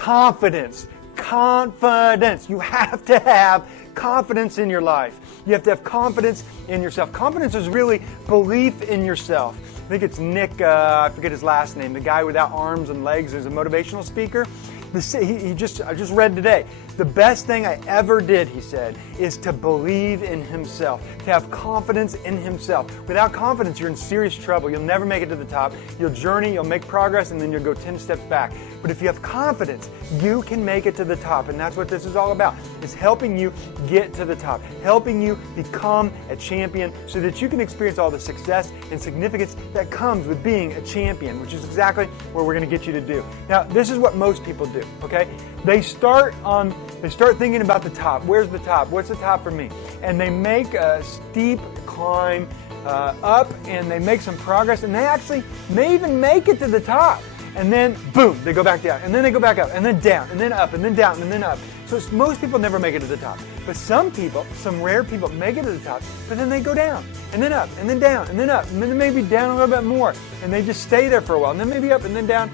confidence. Confidence. You have to have confidence in your life. You have to have confidence in yourself. Confidence is really belief in yourself. I think it's Nick, I forget his last name, the guy without arms and legs is a motivational speaker. I just read today, the best thing I ever did, he said, is to believe in himself, to have confidence in himself. Without confidence, you're in serious trouble. You'll never make it to the top. You'll journey, you'll make progress, and then you'll go 10 steps back. But if you have confidence, you can make it to the top, and that's what this is all about. It's helping you get to the top, helping you become a champion so that you can experience all the success and significance that comes with being a champion, which is exactly what we're going to get you to do. Now, this is what most people do, okay? They start thinking about the top. Where's the top? What's the top for me? And they make a steep climb up, and they make some progress, and they actually may even make it to the top. And then, boom, they go back down, and then they go back up, and then down, and then up, and then down, and then up. So most people never make it to the top. But some people, some rare people, make it to the top, but then they go down, and then up, and then down, and then up, and then maybe down a little bit more, and they just stay there for a while, and then maybe up, and then down.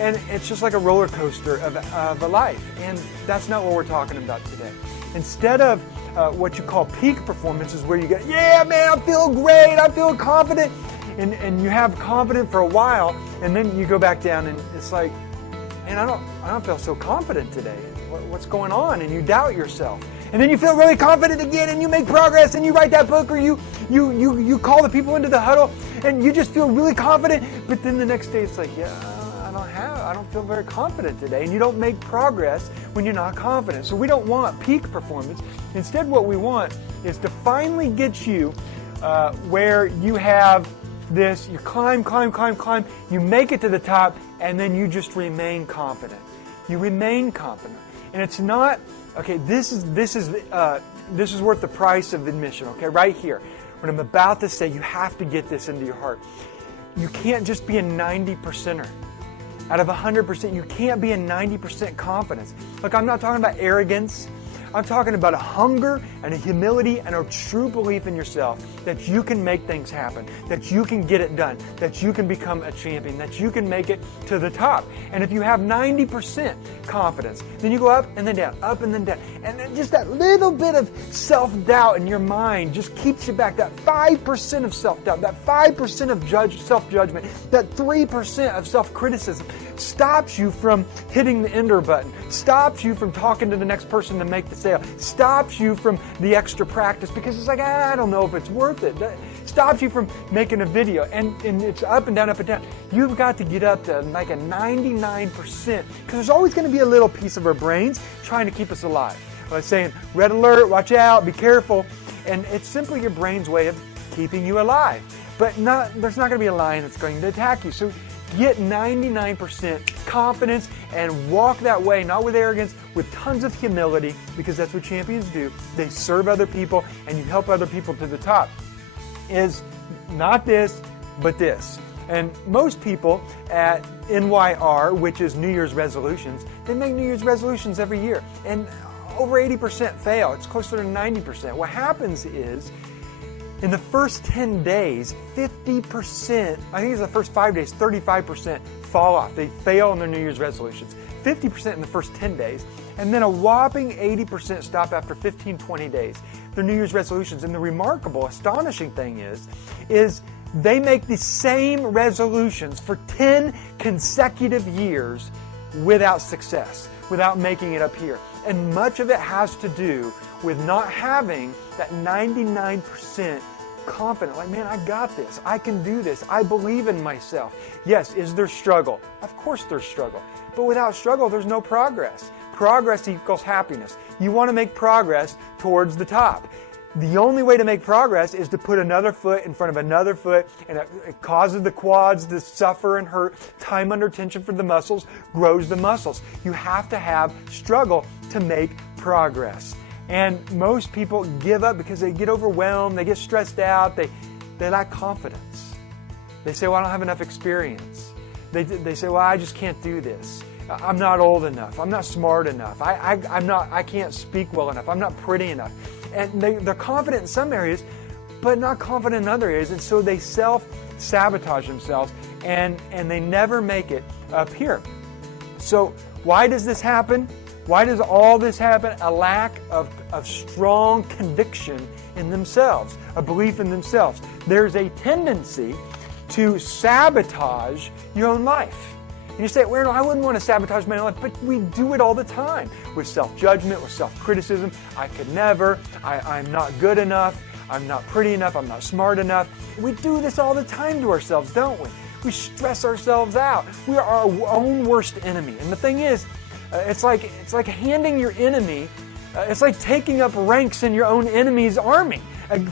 And it's just like a roller coaster of a life. And that's not what we're talking about today. Instead of what you call peak performance is where you get, yeah, man, I'm feeling great, I'm feeling confident. And you have confidence for a while, and then you go back down, and it's like, man, I don't feel so confident today. What's going on? And you doubt yourself. And then you feel really confident again, and you make progress, and you write that book, or you call the people into the huddle, and you just feel really confident. But then the next day, it's like, yeah, I don't feel very confident today. And you don't make progress when you're not confident. So we don't want peak performance. Instead, what we want is to finally get you where you have this, you climb, you make it to the top, and then you just remain confident. You remain confident. And it's not, okay, this is worth the price of admission, okay, right here. What I'm about to say, you have to get this into your heart. You can't just be a 90%er. Out of 100%, you can't be a 90% confidence. Look, I'm not talking about arrogance. I'm talking about a hunger and a humility and a true belief in yourself that you can make things happen, that you can get it done, that you can become a champion, that you can make it to the top. And if you have 90% confidence, then you go up and then down, up and then down. And then just that little bit of self-doubt in your mind just keeps you back. That 5% of self-doubt, that 5% of self-judgment, that 3% of self-criticism stops you from hitting the enter button, stops you from talking to the next person to make the sale, stops you from the extra practice because it's like, I don't know if it's worth it. Stops you from making a video, and it's up and down, up and down. You've got to get up to like a 99% because there's always going to be a little piece of our brains trying to keep us alive. Well, it's saying, red alert, watch out, be careful. And it's simply your brain's way of keeping you alive. But there's not going to be a lion that's going to attack you. So get 99% confidence and walk that way, not with arrogance, with tons of humility, because that's what champions do. They serve other people, and you help other people to the top. Is not this, but this. And most people at NYR, which is New Year's resolutions, they make New Year's resolutions every year. And over 80% fail. It's closer to 90%. What happens is, in the first 10 days, 50%, I think it's the first 5 days, 35% fall off. They fail on their New Year's resolutions. 50% in the first 10 days, and then a whopping 80% stop after 15, 20 days. Their New Year's resolutions. And the remarkable, astonishing thing is they make the same resolutions for 10 consecutive years without success, without making it up here. And much of it has to do with not having that 99% confident, like, man, I got this, I can do this, I believe in myself. Yes, is there struggle? Of course there's struggle. But without struggle, there's no progress. Progress equals happiness. You want to make progress towards the top. The only way to make progress is to put another foot in front of another foot, and it causes the quads to suffer and hurt. Time under tension for the muscles grows the muscles. You have to have struggle to make progress. And most people give up because they get overwhelmed, they get stressed out, they lack confidence. They say, well, I don't have enough experience. They say, well, I just can't do this. I'm not old enough. I'm not smart enough. I can't speak well enough. I'm not pretty enough. And they're confident in some areas, but not confident in other areas. And so they self-sabotage themselves, and they never make it up here. So Why does this happen? Why does all this happen? A lack of strong conviction in themselves, a belief in themselves. There's a tendency to sabotage your own life. And you say, well, no, I wouldn't want to sabotage my own life, but we do it all the time with self-judgment, with self-criticism. I could never, I'm not good enough, I'm not pretty enough, I'm not smart enough. We do this all the time to ourselves, don't we? We stress ourselves out. We are our own worst enemy. And the thing is, it's like handing your enemy, it's like taking up ranks in your own enemy's army.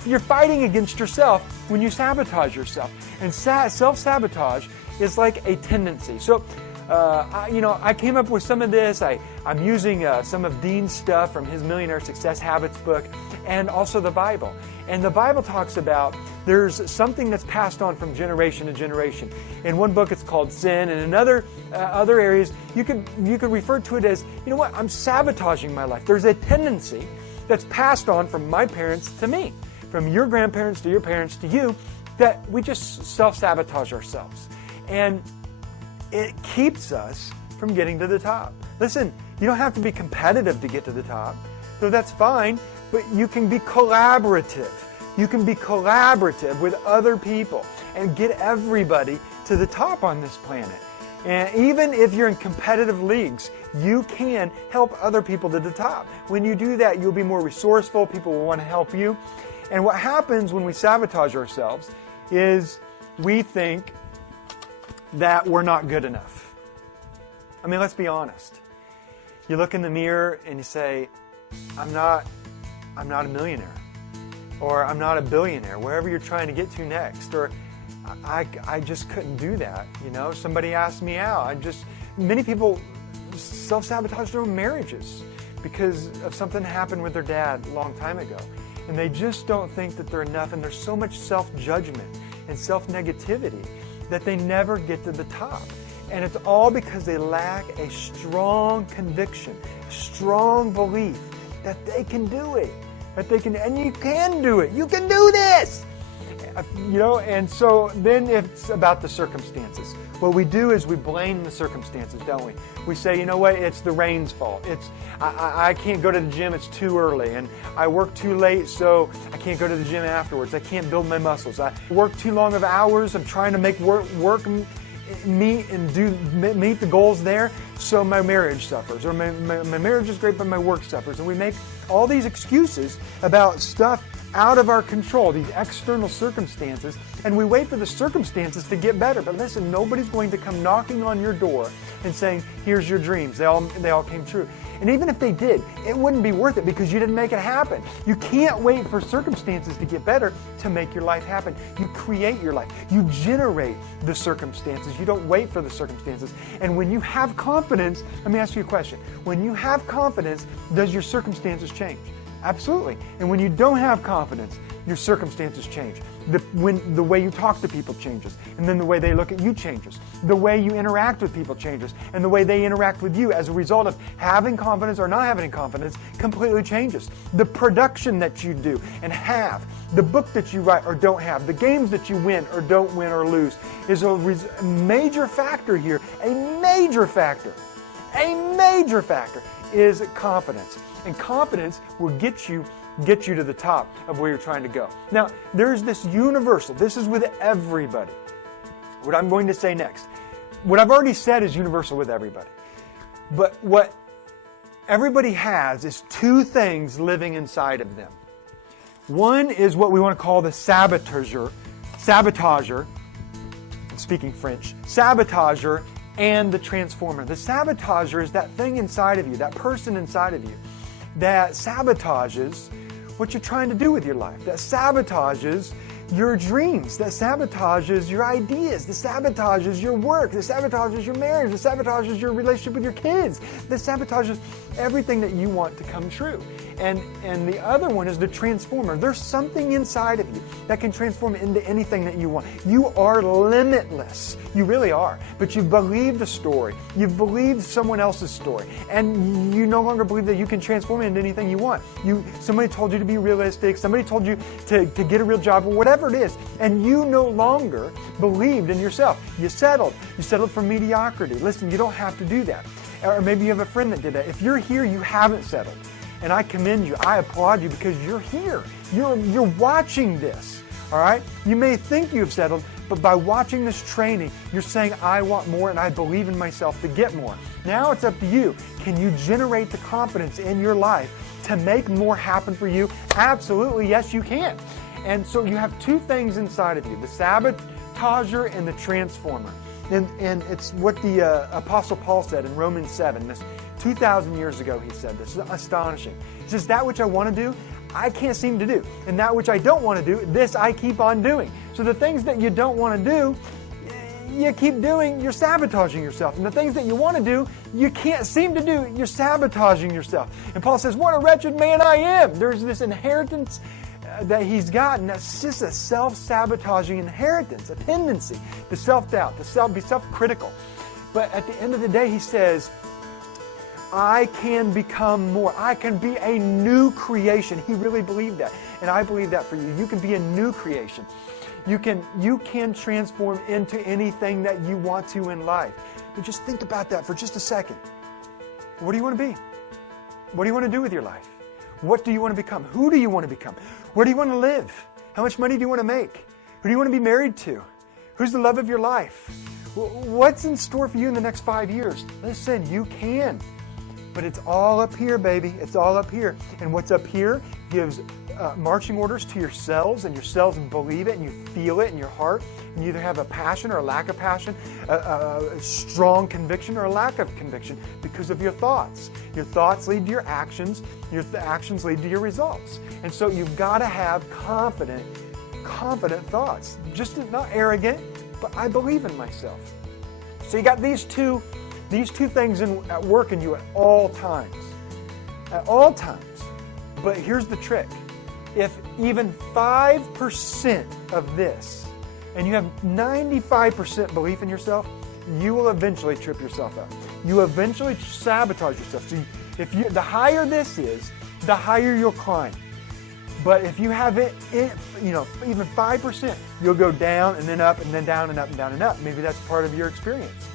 You're fighting against yourself when you sabotage yourself. And self-sabotage is like a tendency. So, I came up with some of this. I'm using some of Dean's stuff from his Millionaire Success Habits book and also the Bible. And the Bible talks about there's something that's passed on from generation to generation. In one book it's called sin, and in other areas you could refer to it as, you know what, I'm sabotaging my life. There's a tendency that's passed on from my parents to me, from your grandparents to your parents to you, that we just self-sabotage ourselves. And it keeps us from getting to the top. Listen, you don't have to be competitive to get to the top, so that's fine, but you can be collaborative. You can be collaborative with other people and get everybody to the top on this planet. And even if you're in competitive leagues, you can help other people to the top. When you do that, you'll be more resourceful, people will want to help you. And what happens when we sabotage ourselves is we think that we're not good enough. I mean, let's be honest. You look in the mirror and you say, I'm not a millionaire, or I'm not a billionaire, wherever you're trying to get to next, or I just couldn't do that. You know, somebody asked me out. Many people self-sabotage their own marriages because of something that happened with their dad a long time ago. And they just don't think that they're enough, and there's so much self-judgment and self-negativity that they never get to the top. And it's all because they lack a strong conviction, strong belief that they can do it, and you can do it. You can do this! And so then it's about the circumstances. What we do is we blame the circumstances, don't we? We say, you know what, it's the rain's fault. I can't go to the gym, it's too early, and I work too late, so I can't go to the gym afterwards. I can't build my muscles. I work too long of hours. I'm trying to make work meet the goals there, so my marriage suffers. Or my marriage is great, but my work suffers. And we make all these excuses about stuff out of our control, these external circumstances, and we wait for the circumstances to get better. But listen, nobody's going to come knocking on your door and saying, here's your dreams. They all came true. And even if they did, it wouldn't be worth it because you didn't make it happen. You can't wait for circumstances to get better to make your life happen. You create your life. You generate the circumstances. You don't wait for the circumstances. And when you have confidence, let me ask you a question. When you have confidence, does your circumstances change? Absolutely. And when you don't have confidence, your circumstances change. The way you talk to people changes, and then the way they look at you changes. The way you interact with people changes, and the way they interact with you as a result of having confidence or not having confidence completely changes. The production that you do and have, the book that you write or don't have, the games that you win or don't win or lose is a major factor here. A major factor is confidence. And confidence will get you to the top of where you're trying to go. Now, there's this universal. This is with everybody. What I'm going to say next. What I've already said is universal with everybody. But what everybody has is two things living inside of them. One is what we want to call the sabotager, I'm speaking French, sabotager and the transformer. The sabotager is that thing inside of you, that person inside of you, that sabotages what you're trying to do with your life, that sabotages your dreams, that sabotages your ideas, that sabotages your work, that sabotages your marriage, that sabotages your relationship with your kids, that sabotages everything that you want to come true. And the other one is the transformer. There's something inside of you that can transform into anything that you want. You are limitless. You really are. But you've believed a story. You've believed someone else's story. And you no longer believe that you can transform into anything you want. Somebody told you to be realistic. Somebody told you to get a real job or whatever it is. And you no longer believed in yourself. You settled. You settled for mediocrity. Listen, you don't have to do that. Or maybe you have a friend that did that. If you're here, you haven't settled. And I commend you. I applaud you because you're here. You're watching this, all right? You may think you've settled, but by watching this training, you're saying, I want more and I believe in myself to get more. Now it's up to you. Can you generate the confidence in your life to make more happen for you? Absolutely, yes, you can. And so you have two things inside of you, the sabotager and the transformer. And it's what the Apostle Paul said in Romans 7. This 2,000 years ago he said this. It's astonishing. He says, that which I want to do, I can't seem to do. And that which I don't want to do, this I keep on doing. So the things that you don't want to do, you keep doing, you're sabotaging yourself. And the things that you want to do, you can't seem to do, you're sabotaging yourself. And Paul says, what a wretched man I am. There's this inheritance that he's gotten that's just a self-sabotaging inheritance, a tendency to self-doubt, to be self-critical. But at the end of the day, he says, I can become more. I can be a new creation. He really believed that. And I believe that for you. You can be a new creation. You can transform into anything that you want to in life. But just think about that for just a second. What do you want to be? What do you want to do with your life? What do you want to become? Who do you want to become? Where do you want to live? How much money do you want to make? Who do you want to be married to? Who's the love of your life? What's in store for you in the next 5 years? Listen, you can. But it's all up here, baby. It's all up here. And what's up here gives marching orders to your cells, and your cells believe it, and you feel it in your heart. And you either have a passion or a lack of passion, a strong conviction or a lack of conviction because of your thoughts. Your thoughts lead to your actions. Your actions lead to your results. And so you've got to have confident thoughts. Just not arrogant, but I believe in myself. So you got these two things at work in you at all times. At all times. But here's the trick. If even 5% of this, and you have 95% belief in yourself, you will eventually trip yourself up. You eventually sabotage yourself. So the higher this is, the higher you'll climb. But if you have it, even 5%, you'll go down and then up and then down and up and down and up. Maybe that's part of your experience.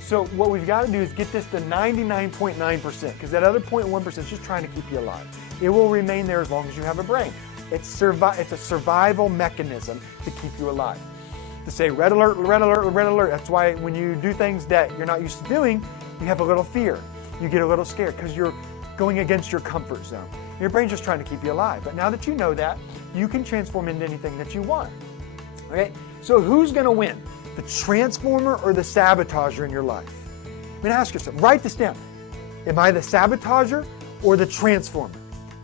So what we've got to do is get this to 99.9%, because that other 0.1% is just trying to keep you alive. It will remain there as long as you have a brain. It's a survival mechanism to keep you alive. To say red alert, red alert, red alert. That's why when you do things that you're not used to doing, you have a little fear. You get a little scared because you're going against your comfort zone. Your brain's just trying to keep you alive. But now that you know that, you can transform into anything that you want. Okay? So who's going to win? The transformer or the sabotager in your life? I mean, ask yourself, write this down. Am I the sabotager or the transformer?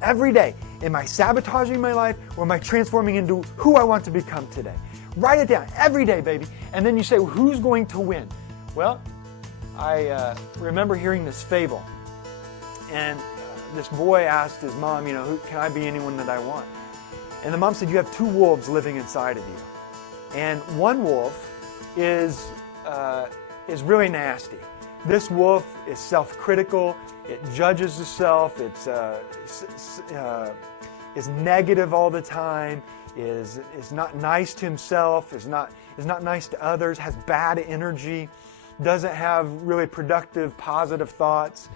Every day, am I sabotaging my life or am I transforming into who I want to become today? Write it down every day, baby. And then you say, well, who's going to win? Well, I remember hearing this fable. And this boy asked his mom, can I be anyone that I want? And the mom said, you have two wolves living inside of you. And one wolf is really nasty. This wolf is self-critical. It judges itself. Is negative all the time. Is not nice to himself. Is not nice to others. Has bad energy. Doesn't have really productive, positive thoughts,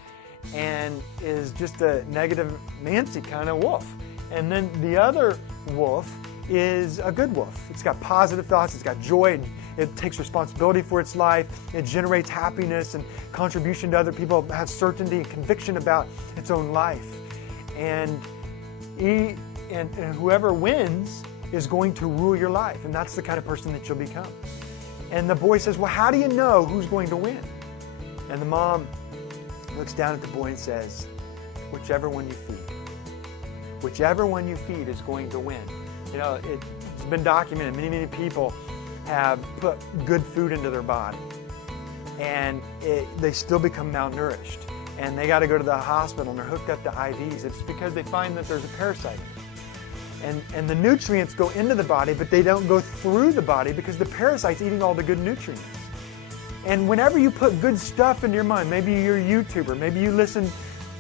and is just a negative Nancy kind of wolf. And then the other wolf is a good wolf. It's got positive thoughts. It's got joy. And it takes responsibility for its life. It generates happiness and contribution to other people. It has certainty and conviction about its own life. And whoever wins is going to rule your life. And that's the kind of person that you'll become. And the boy says, well, how do you know who's going to win? And the mom looks down at the boy and says, whichever one you feed. Whichever one you feed is going to win. It's been documented. Many people have put good food into their body, and they still become malnourished, and they got to go to the hospital and they're hooked up to IVs. It's because they find that there's a parasite in it. And the nutrients go into the body, but they don't go through the body because the parasite's eating all the good nutrients. And whenever you put good stuff into your mind, maybe you're a YouTuber, maybe you listen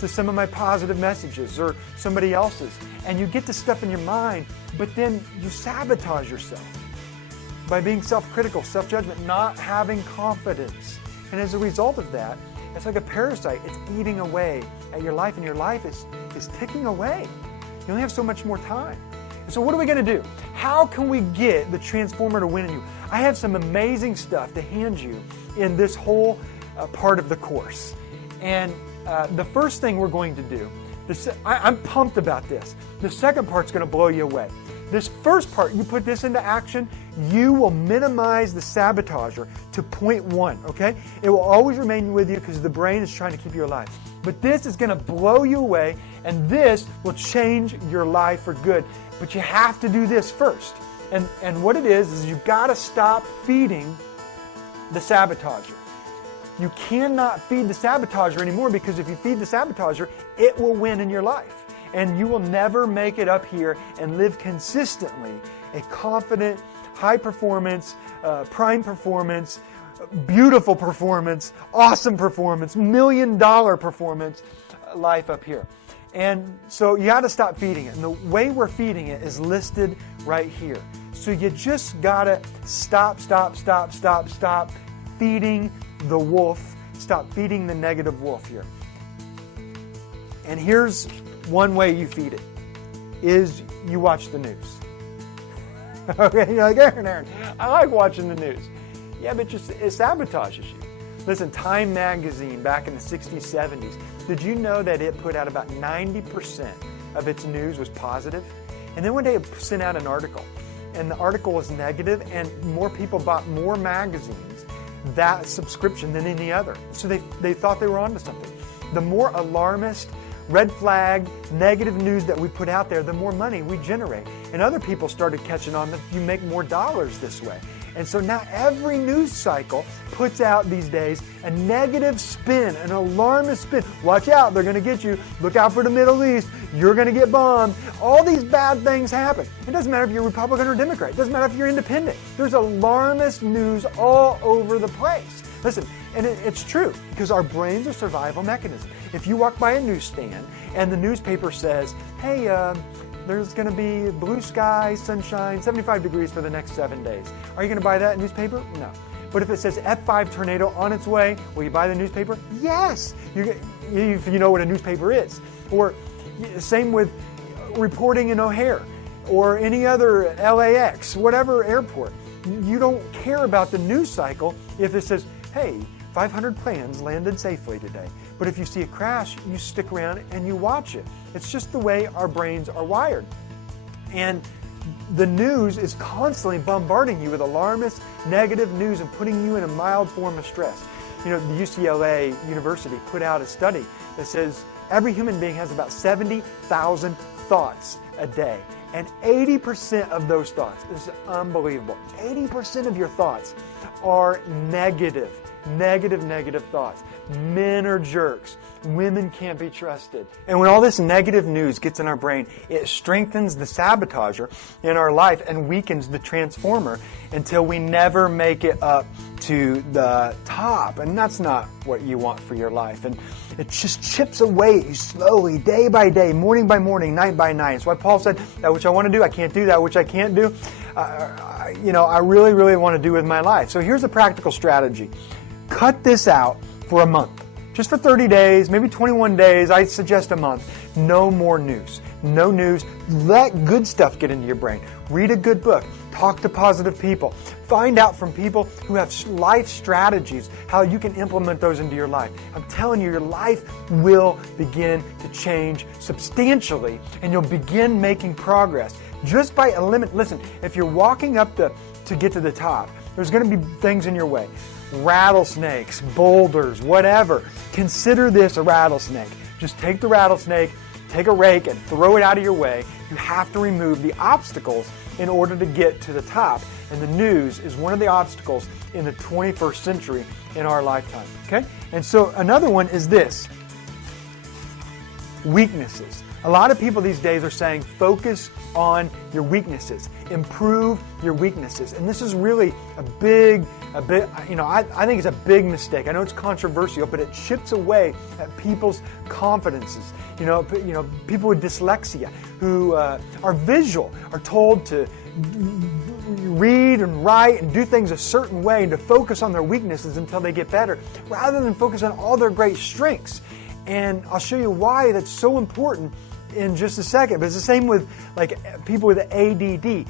to some of my positive messages or somebody else's, and you get the stuff in your mind, but then you sabotage yourself by being self-critical, self-judgment, not having confidence. And as a result of that, It's like a parasite. It's eating away at your life, and your life is ticking away. You only have so much more time. And so what are we going to do? How can we get the transformer to win in you? I have some amazing stuff to hand you in this whole part of the course. And the first thing we're going to do, I'm pumped about this. The second part's going to blow you away. This first part, you put this into action, you will minimize the sabotager to 0.1, okay? It will always remain with you because the brain is trying to keep you alive. But this is going to blow you away, and this will change your life for good. But you have to do this first. And what it is you've got to stop feeding the sabotager. You cannot feed the sabotager anymore, because if you feed the sabotager, it will win in your life. And you will never make it up here and live consistently a confident, high performance, prime performance, beautiful performance, awesome performance, $1 million performance life up here. And so you got to stop feeding it. And the way we're feeding it is listed right here. So you just got to stop feeding the wolf. Stop feeding the negative wolf here. And here's one way you feed it, is you watch the news. Okay, you're like, Aaron, I like watching the news. Yeah, but it sabotages you. Listen, Time magazine back in the 60s, 70s, did you know that it put out about 90% of its news was positive? And then one day it sent out an article, and the article was negative, and more people bought more magazines, that subscription, than any other. So they thought they were onto something. The more alarmist, red flag, negative news that we put out there, the more money we generate. And other people started catching on that you make more dollars this way. And so now every news cycle puts out these days a negative spin, an alarmist spin. Watch out, they're going to get you. Look out for the Middle East. You're going to get bombed. All these bad things happen. It doesn't matter if you're Republican or Democrat. It doesn't matter if you're independent. There's alarmist news all over the place. Listen, and it's true, because our brain's a survival mechanism. If you walk by a newsstand and the newspaper says, hey, there's going to be blue skies, sunshine, 75 degrees for the next 7 days. Are you going to buy that newspaper? No. But if it says F5 tornado on its way, will you buy the newspaper? Yes, if you know what a newspaper is. Or same with reporting in O'Hare or any other LAX, whatever airport. You don't care about the news cycle if it says, hey, 500 planes landed safely today. But if you see a crash, you stick around and you watch it. It's just the way our brains are wired. And the news is constantly bombarding you with alarmist, negative news and putting you in a mild form of stress. You know, the UCLA University put out a study that says every human being has about 70,000 thoughts a day. And 80% of those thoughts, this is unbelievable, 80% of your thoughts are negative thoughts. Men are jerks. Women can't be trusted. And when all this negative news gets in our brain, it strengthens the sabotager in our life and weakens the transformer until we never make it up to the top. And that's not what you want for your life. And it just chips away at you slowly, day by day, morning by morning, night by night. That's why Paul said, that which I want to do, I can't do. That which I can't do, I really want to do with my life. So here's a practical strategy. Cut this out for a month. Just for 30 days, maybe 21 days, I suggest a month. No more news. No news. Let good stuff get into your brain. Read a good book. Talk to positive people. Find out from people who have life strategies how you can implement those into your life. I'm telling you, your life will begin to change substantially, and you'll begin making progress just by eliminating. Listen, if you're walking up to get to the top, there's going to be things in your way. Rattlesnakes, boulders, whatever. Consider this a rattlesnake. Just take the rattlesnake, take a rake, and throw it out of your way. You have to remove the obstacles in order to get to the top. And the news is one of the obstacles in the 21st century in our lifetime. Okay? And so another one is this. Weaknesses. A lot of people these days are saying focus on your weaknesses. Improve your weaknesses. And this is really a big, I think it's a big mistake. I know it's controversial, but it chips away at people's confidences. People with dyslexia who are visual are told to read and write and do things a certain way and to focus on their weaknesses until they get better, rather than focus on all their great strengths. And I'll show you why that's so important in just a second. But it's the same with like people with ADD.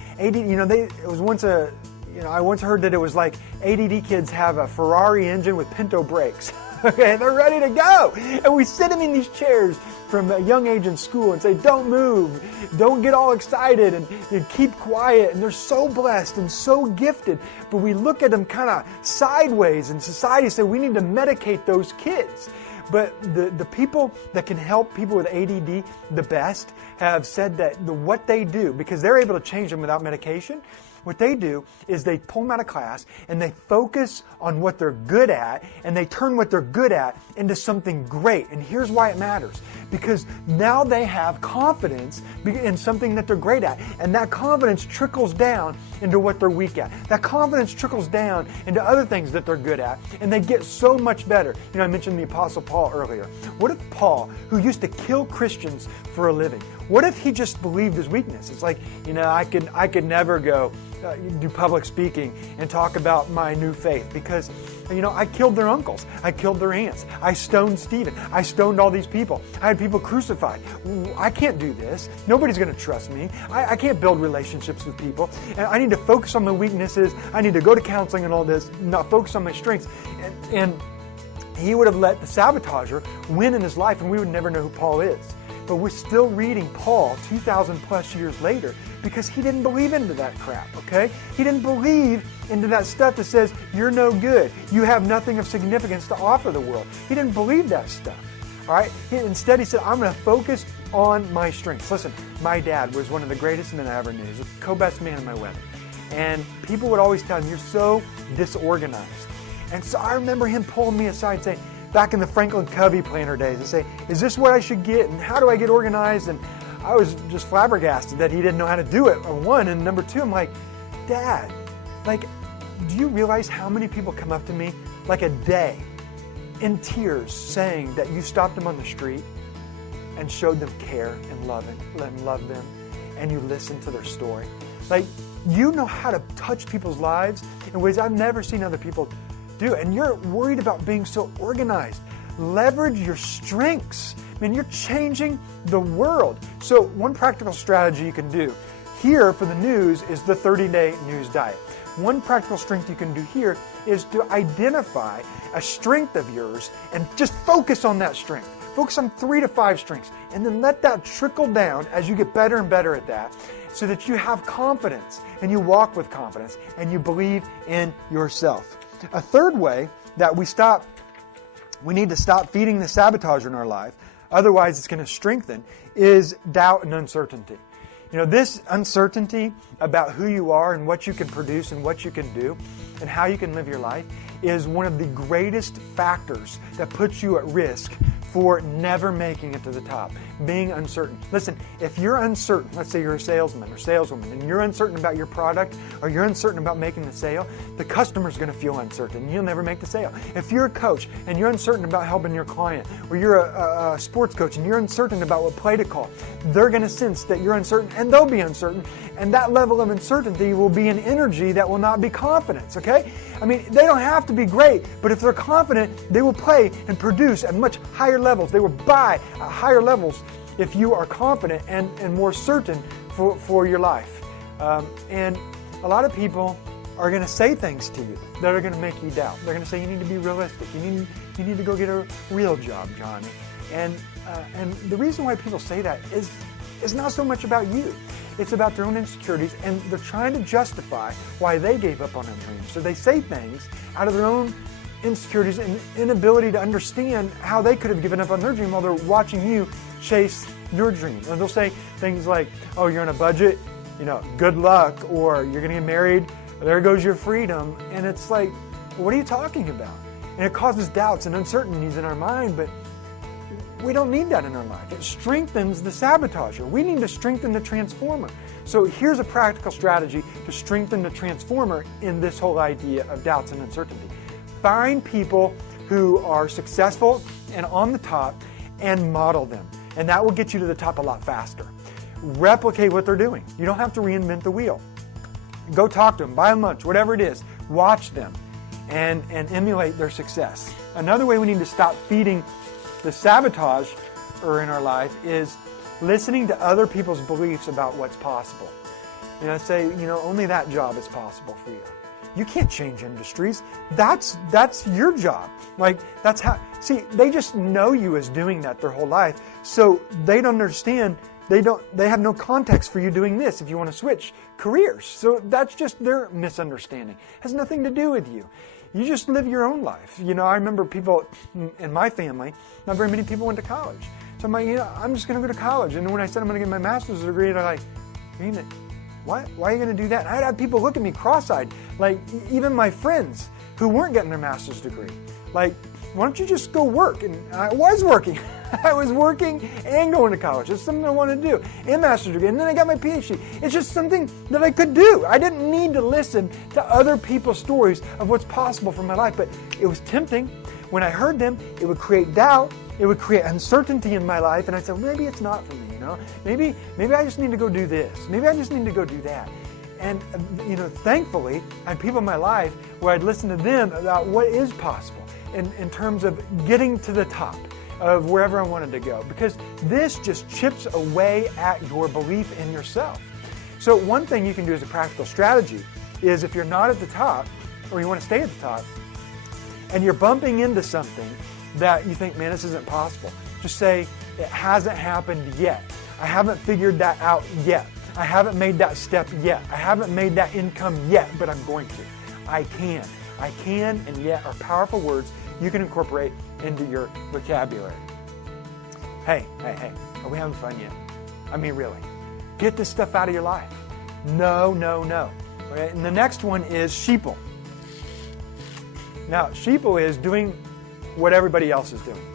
I once heard that it was like ADD kids have a Ferrari engine with Pinto brakes. Okay, they're ready to go. And we sit them in these chairs from a young age in school and say, don't move, don't get all excited, and keep quiet. And they're so blessed and so gifted. But we look at them kind of sideways, and society says we need to medicate those kids. But the people that can help people with ADD the best have said that what they do, because they're able to change them without medication, what they do is they pull them out of class and they focus on what they're good at, and they turn what they're good at into something great. And here's why it matters. Because now they have confidence in something that they're great at. And that confidence trickles down into what they're weak at. That confidence trickles down into other things that they're good at. And they get so much better. I mentioned the Apostle Paul earlier. What if Paul, who used to kill Christians for a living, what if he just believed his weakness? It's like, I could never go do public speaking and talk about my new faith because, I killed their uncles. I killed their aunts. I stoned Stephen. I stoned all these people. I had people crucified. I can't do this. Nobody's going to trust me. I can't build relationships with people. And I need to focus on my weaknesses. I need to go to counseling and all this, not focus on my strengths. And he would have let the sabotager win in his life, and we would never know who Paul is. But we're still reading Paul 2,000 plus years later because he didn't believe into that crap, okay? He didn't believe into that stuff that says, you're no good. You have nothing of significance to offer the world. He didn't believe that stuff, all right? Instead, he said, I'm going to focus on my strengths. Listen, my dad was one of the greatest men I ever knew. He was the co-best man in my wedding. And people would always tell him, you're so disorganized. And so I remember him pulling me aside and saying, back in the Franklin Covey planner days, and say, is this what I should get, and how do I get organized? And I was just flabbergasted that he didn't know how to do it, one. And number two, I'm like, Dad, do you realize how many people come up to me a day in tears saying that you stopped them on the street and showed them care and love them, and you listened to their story? You know how to touch people's lives in ways I've never seen other people do, and you're worried about being so organized. Leverage your strengths. You're changing the world. So one practical strategy you can do here for the news is the 30-day news diet. One practical strength you can do here is to identify a strength of yours and just focus on that strength. Focus on 3 to 5 strengths, and then let that trickle down as you get better and better at that, so that you have confidence and you walk with confidence and you believe in yourself. A third way that we need to stop feeding the sabotager in our life, otherwise it's going to strengthen, is doubt and uncertainty. This uncertainty about who you are and what you can produce and what you can do and how you can live your life is one of the greatest factors that puts you at risk for never making it to the top, being uncertain. Listen, if you're uncertain, let's say you're a salesman or saleswoman, and you're uncertain about your product or you're uncertain about making the sale, the customer's going to feel uncertain. You'll never make the sale. If you're a coach and you're uncertain about helping your client, or you're a sports coach and you're uncertain about what play to call, they're going to sense that you're uncertain, and they'll be uncertain, and that level of uncertainty will be an energy that will not be confidence, okay? They don't have to be great, but if they're confident, they will play and produce at much higher levels. They will buy at higher levels if you are confident and more certain for your life. And a lot of people are going to say things to you that are going to make you doubt. They're going to say, you need to be realistic. You need to go get a real job, Johnny. And the reason why people say that is not so much about you. It's about their own insecurities, and they're trying to justify why they gave up on their dreams. So they say things out of their own insecurities and inability to understand how they could have given up on their dream while they're watching you chase your dream. And they'll say things like, oh, you're on a budget, good luck, or you're going to get married, there goes your freedom. And it's like, what are you talking about? And it causes doubts and uncertainties in our mind, but we don't need that in our life. It strengthens the sabotager. We need to strengthen the transformer. So here's a practical strategy to strengthen the transformer in this whole idea of doubts and uncertainty. Find people who are successful and on the top and model them. And that will get you to the top a lot faster. Replicate what they're doing. You don't have to reinvent the wheel. Go talk to them, buy them lunch, whatever it is. Watch them and emulate their success. Another way we need to stop feeding the sabotage in our life is listening to other people's beliefs about what's possible. Say, only that job is possible for you. You can't change industries. That's your job. That's how, see, they just know you as doing that their whole life. So they don't understand, they have no context for you doing this if you want to switch careers. So that's just their misunderstanding. It has nothing to do with you. You just live your own life. I remember people in my family, not very many people went to college. So I'm like, I'm just going to go to college. And when I said I'm going to get my master's degree, they're like, what? Why are you going to do that? And I'd have people look at me cross-eyed, even my friends who weren't getting their master's degree. Why don't you just go work? And I was working. I was working and going to college. It's something I wanted to do. And master's degree. And then I got my PhD. It's just something that I could do. I didn't need to listen to other people's stories of what's possible for my life. But it was tempting. When I heard them, it would create doubt. It would create uncertainty in my life. And I said, maybe it's not for me. Maybe I just need to go do this. Maybe I just need to go do that. And, thankfully, I had people in my life where I'd listen to them about what is possible in terms of getting to the top of wherever I wanted to go. Because this just chips away at your belief in yourself. So one thing you can do as a practical strategy is if you're not at the top, or you want to stay at the top, and you're bumping into something that you think, man, this isn't possible, just say, it hasn't happened yet. I haven't figured that out yet. I haven't made that step yet. I haven't made that income yet, but I'm going to. I can. I can and yet are powerful words you can incorporate into your vocabulary. Hey, are we having fun yet? I mean, really. Get this stuff out of your life. No. Okay? And the next one is Sheeple. Now, Sheeple is doing what everybody else is doing.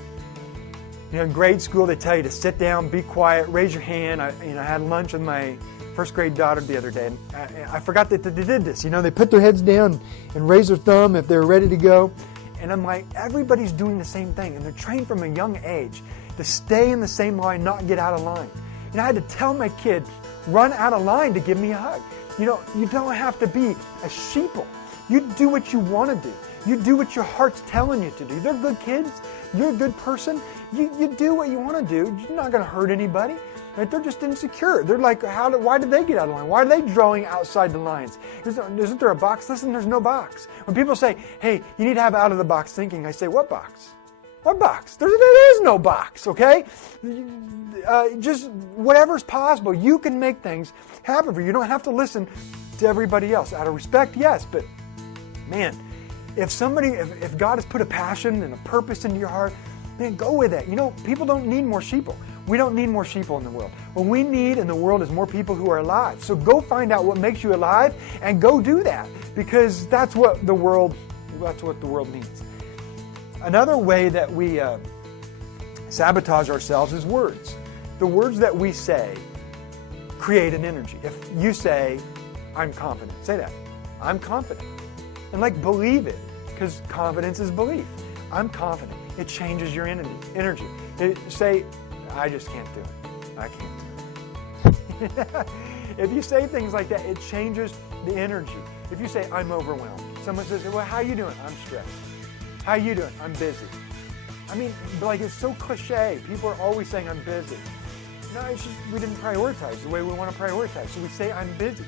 In grade school, they tell you to sit down, be quiet, raise your hand. I had lunch with my first grade daughter the other day, and I forgot that they did this. They put their heads down and raise their thumb if they're ready to go. And I'm like, everybody's doing the same thing, and they're trained from a young age to stay in the same line, not get out of line. I had to tell my kid, run out of line to give me a hug. You don't have to be a sheeple. You do what you want to do. You do what your heart's telling you to do. They're good kids. You're a good person. You do what you want to do. You're not going to hurt anybody. Right? They're just insecure. They're like, why did they get out of line? Why are they drawing outside the lines? Isn't there a box? Listen, there's no box. When people say, hey, you need to have out-of-the-box thinking, I say, what box? What box? There is no box, okay? Just whatever's possible. You can make things happen for you. You don't have to listen to everybody else. Out of respect, yes, but man, if God has put a passion and a purpose into your heart, man, go with it. People don't need more sheeple. We don't need more sheeple in the world. What we need in the world is more people who are alive. So go find out what makes you alive and go do that, because that's what the world needs. Another way that we sabotage ourselves is words. The words that we say create an energy. If you say, I'm confident, say that. I'm confident. And believe it, because confidence is belief. I'm confident. It changes your energy. Say, I just can't do it. I can't do it. If you say things like that, it changes the energy. If you say, I'm overwhelmed. Someone says, well, how you doing? I'm stressed. How you doing? I'm busy. I mean, it's so cliche. People are always saying, I'm busy. No, it's just we didn't prioritize the way we want to prioritize. So we say, I'm busy.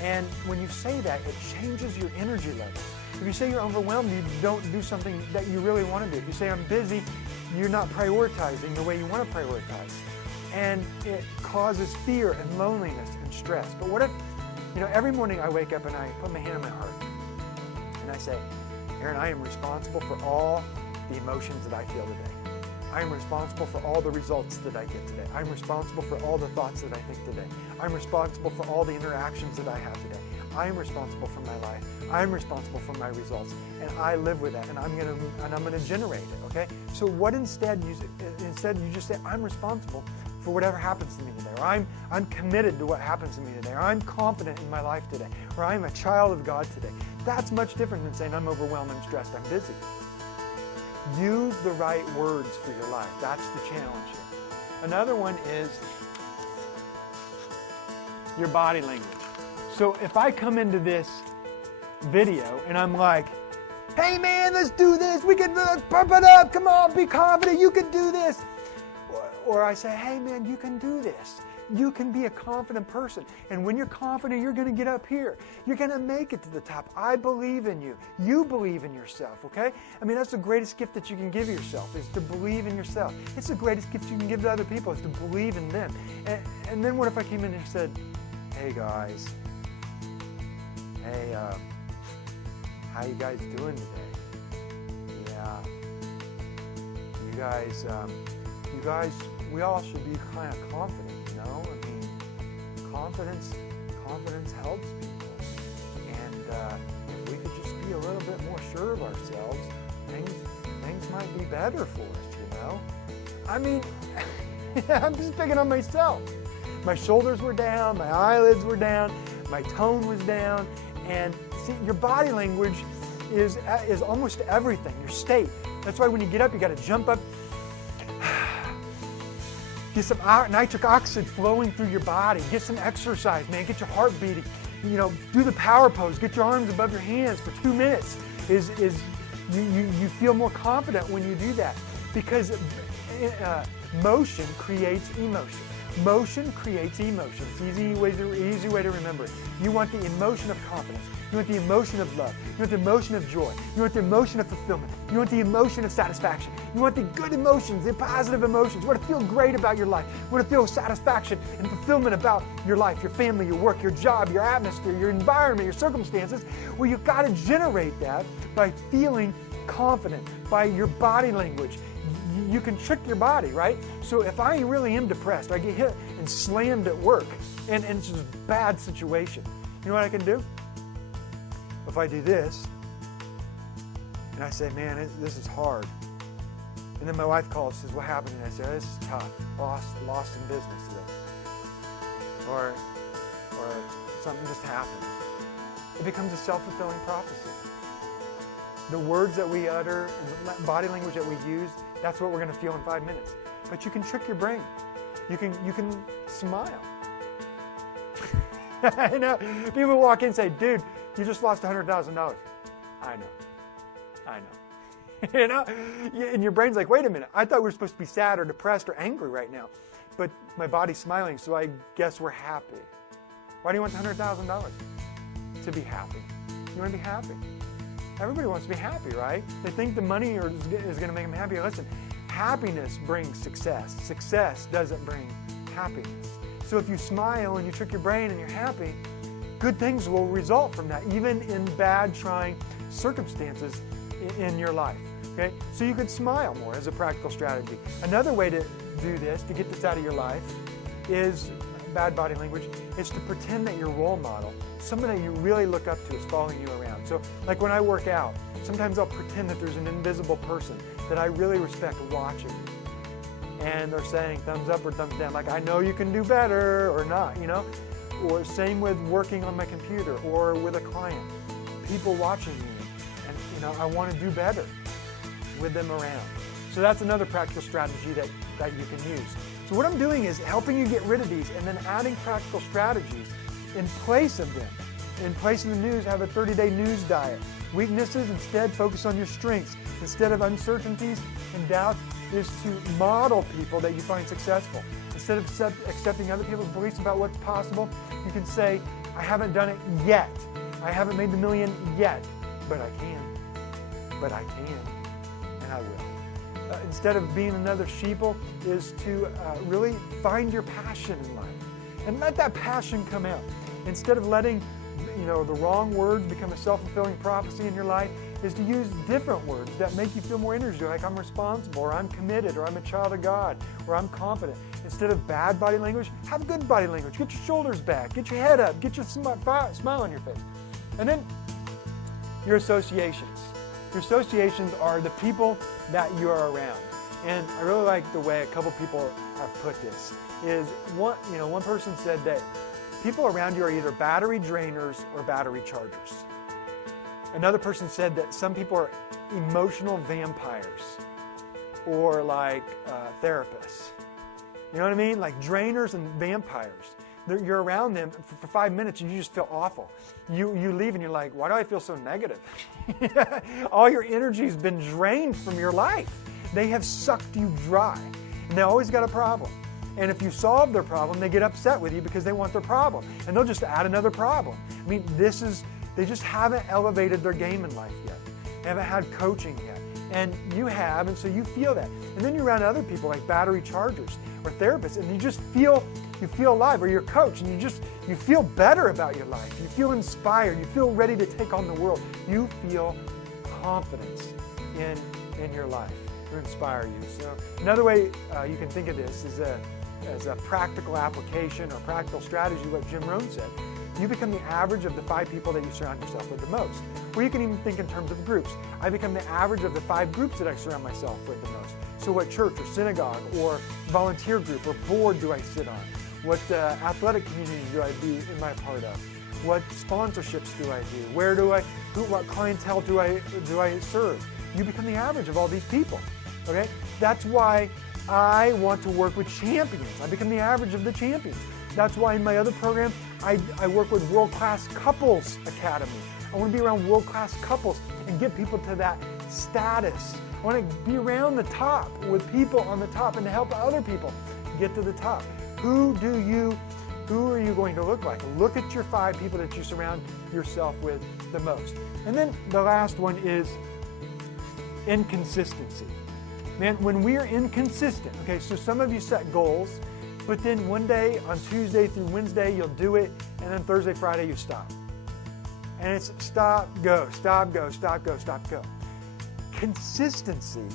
And when you say that, it changes your energy level. If you say you're overwhelmed, you don't do something that you really want to do. If you say I'm busy, you're not prioritizing the way you want to prioritize. And it causes fear and loneliness and stress. But what if, every morning I wake up and I put my hand on my heart and I say, Aaron, I am responsible for all the emotions that I feel today. I am responsible for all the results that I get today. I'm responsible for all the thoughts that I think today. I'm responsible for all the interactions that I have today. I am responsible for my life. I am responsible for my results, and I live with that, and I'm gonna generate it. Okay. So what instead you just say, I'm responsible for whatever happens to me today, or I'm committed to what happens to me today, or I'm confident in my life today, or I'm a child of God today. That's much different than saying I'm overwhelmed, I'm stressed, I'm busy. Use the right words for your life. That's the challenge here. Another one is your body language. So if I come into this video and I'm like, hey man, let's do this, we can pump it up, come on, be confident, you can do this. Or I say, hey man, you can do this. You can be a confident person. And when you're confident, you're going to get up here. You're going to make it to the top. I believe in you. You believe in yourself, okay? I mean, that's the greatest gift that you can give yourself, is to believe in yourself. It's the greatest gift you can give to other people, is to believe in them. And then what if I came in and said, hey guys, hey, how you guys doing today? Yeah, you guys, we all should be kind of confident, you know? I mean, confidence helps people. And if we could just be a little bit more sure of ourselves, things might be better for us, you know? I mean, I'm just picking on myself. My shoulders were down, my eyelids were down, my tone was down, and see, your body language is almost everything, your state. That's why when you get up, you got to jump up, get some nitric oxide flowing through your body, get some exercise, man, get your heart beating, you know, do the power pose, get your arms above your hands for 2 minutes. You feel more confident when you do that, because motion creates emotion. Motion creates emotion. It's easy way to remember it. You want the emotion of confidence. You want the emotion of love. You want the emotion of joy. You want the emotion of fulfillment. You want the emotion of satisfaction. You want the good emotions, the positive emotions. You want to feel great about your life. You want to feel satisfaction and fulfillment about your life, your family, your work, your job, your atmosphere, your environment, your circumstances. Well, you've got to generate that by feeling confident, by your body language. You can trick your body, right? So if I really am depressed, I get hit and slammed at work, and it's just a bad situation, you know what I can do? If I do this, and I say, man, this is hard. And then my wife calls and says, what happened? And I say, oh, this is tough. Lost in business today. Or something just happened. It becomes a self-fulfilling prophecy. The words that we utter and the body language that we use, that's what we're going to feel in 5 minutes. But you can trick your brain. You can smile. I know. People walk in and say, dude, you just lost $100,000. I know. You know? And your brain's like, wait a minute. I thought we were supposed to be sad or depressed or angry right now. But my body's smiling, so I guess we're happy. Why do you want $100,000? To be happy. You want to be happy. Everybody wants to be happy, right? They think the money is going to make them happy. Listen, happiness brings success. Success doesn't bring happiness. So if you smile and you trick your brain and you're happy, good things will result from that, even in bad, trying circumstances in your life. Okay? So you could smile more as a practical strategy. Another way to do this, to get this out of your life, is bad body language, is to pretend that your role model, someone that you really look up to, is following you around. So like when I work out, sometimes I'll pretend that there's an invisible person that I really respect watching. And they're saying thumbs up or thumbs down, like I know you can do better or not, you know? Or same with working on my computer or with a client. People watching me, and you know, I want to do better with them around. So that's another practical strategy that you can use. So what I'm doing is helping you get rid of these and then adding practical strategies in place of them. In place of the news, have a 30-day news diet. Weaknesses, instead focus on your strengths. Instead of uncertainties and doubts, is to model people that you find successful. Instead of accepting other people's beliefs about what's possible, you can say, I haven't done it yet. I haven't made the million yet, but I can. But I can, and I will. Instead of being another sheeple, is to really find your passion in life and let that passion come out. Instead of letting the wrong words become a self-fulfilling prophecy in your life, is to use different words that make you feel more energy, like I'm responsible, or I'm committed, or I'm a child of God, or I'm confident. Instead of bad body language, have good body language. Get your shoulders back, get your head up, get your smile on your face. And then your associations. Your associations are the people that you are around. And I really like the way a couple people have put this. Is one person said that people around you are either battery drainers or battery chargers. Another person said that some people are emotional vampires or like therapists. You know what I mean? Like drainers and vampires. you're around them for 5 minutes and you just feel awful. You leave and you're like, why do I feel so negative? All your energy's been drained from your life. They have sucked you dry. And they always got a problem. And if you solve their problem, they get upset with you because they want their problem. And they'll just add another problem. I mean, they just haven't elevated their game in life yet. They haven't had coaching yet. And you have, and so you feel that. And then you're around other people like battery chargers or therapists, and you just feel alive, or your coach, and you feel better about your life. You feel inspired. You feel ready to take on the world. You feel confidence in your life to inspire you. So another way you can think of this is as a practical application or practical strategy, what Jim Rohn said. You become the average of the 5 people that you surround yourself with the most. Or you can even think in terms of groups. I become the average of the 5 groups that I surround myself with the most. So what church or synagogue or volunteer group or board do I sit on? What athletic community am I a part of? What sponsorships do I do? What clientele do I serve? You become the average of all these people. Okay? That's why I want to work with champions. I become the average of the champions. That's why in my other program, I work with World-Class Couples Academy. I want to be around world-class couples and get people to that status. I want to be around the top with people on the top and to help other people get to the top. Who are you going to look like? Look at your 5 people that you surround yourself with the most. And then the last one is inconsistency. Man, when we're inconsistent, okay, so some of you set goals, but then one day on Tuesday through Wednesday, you'll do it, and then Thursday, Friday, you stop. And it's stop, go, stop, go, stop, go, stop, go. Consistency,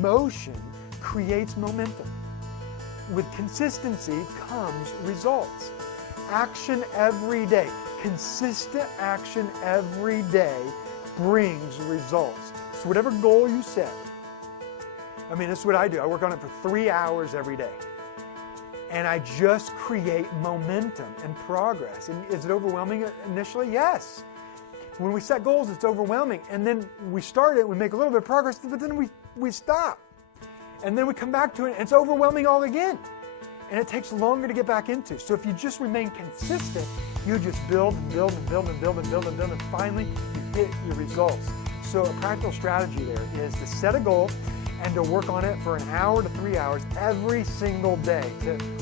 motion, creates momentum. With consistency comes results. Action every day. Consistent action every day brings results. So whatever goal you set, I mean, this is what I do. I work on it for 3 hours every day. And I just create momentum and progress. And is it overwhelming initially? Yes. When we set goals, it's overwhelming. And then we start it, we make a little bit of progress, but then we stop. And then we come back to it, and it's overwhelming all again. And it takes longer to get back into. So if you just remain consistent, you just build and build and build and build and build and build, and finally you hit your results. So a practical strategy there is to set a goal and to work on it for an hour to 3 hours every single day,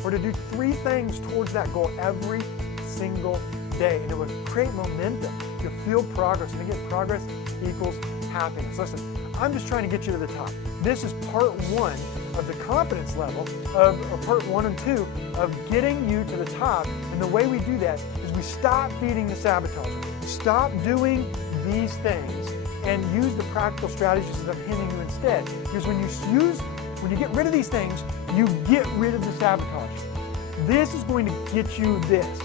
or to do 3 things towards that goal every single day. And it will create momentum. You'll feel progress, and again, progress equals happiness. Listen, I'm just trying to get you to the top. This is part 1 of the confidence level, or part 1 and 2 of getting you to the top. And the way we do that is we stop feeding the sabotager. Stop doing these things and use the practical strategies that I'm handing you instead. Because when you get rid of these things, you get rid of the sabotage. This is going to get you this.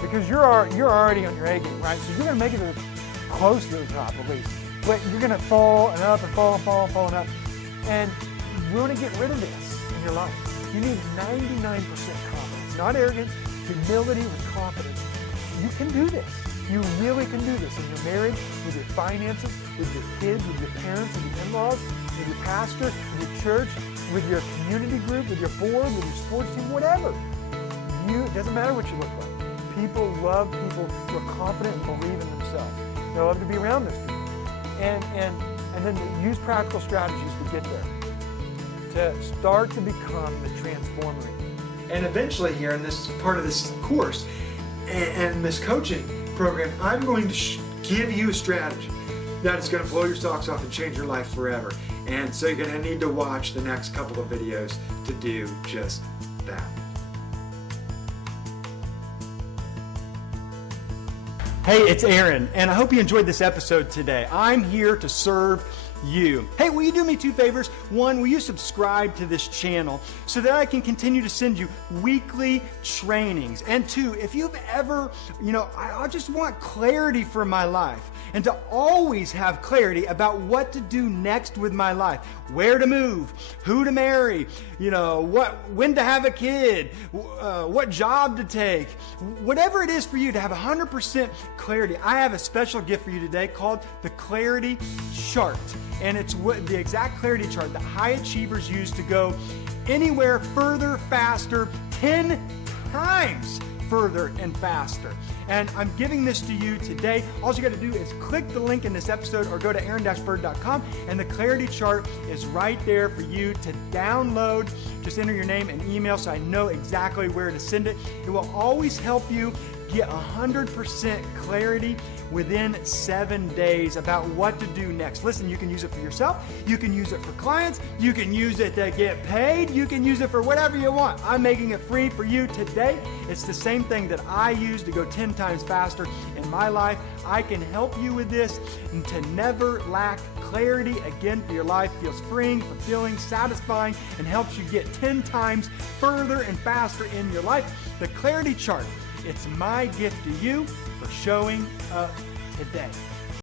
Because you're already on your A game, right? So you're going to make it close to the top at least. But you're going to fall and up and fall and fall and fall and up. And you want to get rid of this in your life. You need 99% confidence. Not arrogance, humility with confidence. You can do this. You really can do this in your marriage, with your finances, with your kids, with your parents, with your in-laws, with your pastor, with your church, with your community group, with your board, with your sports team, whatever. It doesn't matter what you look like. People love people who are confident and believe in themselves. They love to be around those people. And then use practical strategies to get there. To start to become the transformer. And eventually here in this part of this course and this coaching program, I'm going to give you a strategy that is going to blow your socks off and change your life forever. And so you're going to need to watch the next couple of videos to do just that. Hey, it's Aaron, and I hope you enjoyed this episode today. I'm here to serve you. Hey, will you do me 2 favors? 1, will you subscribe to this channel so that I can continue to send you weekly trainings? And 2, if you've ever, I just want clarity for my life and to always have clarity about what to do next with my life, where to move, who to marry, when to have a kid, what job to take, whatever it is for you to have 100% clarity. I have a special gift for you today called the Clarity Chart. And it's the exact clarity chart that high achievers use to go anywhere further, faster, 10 times further and faster. And I'm giving this to you today. All you got to do is click the link in this episode or go to aaron-bird.com, and the clarity chart is right there for you to download. Just enter your name and email so I know exactly where to send it. It will always help you get 100% clarity within 7 days about what to do next. Listen, you can use it for yourself, you can use it for clients, you can use it to get paid, you can use it for whatever you want. I'm making it free for you today. It's the same thing that I use to go 10 times faster in my life. I can help you with this and to never lack clarity again for your life. Feels freeing, fulfilling, satisfying, and helps you get 10 times further and faster in your life. The clarity chart. It's my gift to you for showing up today.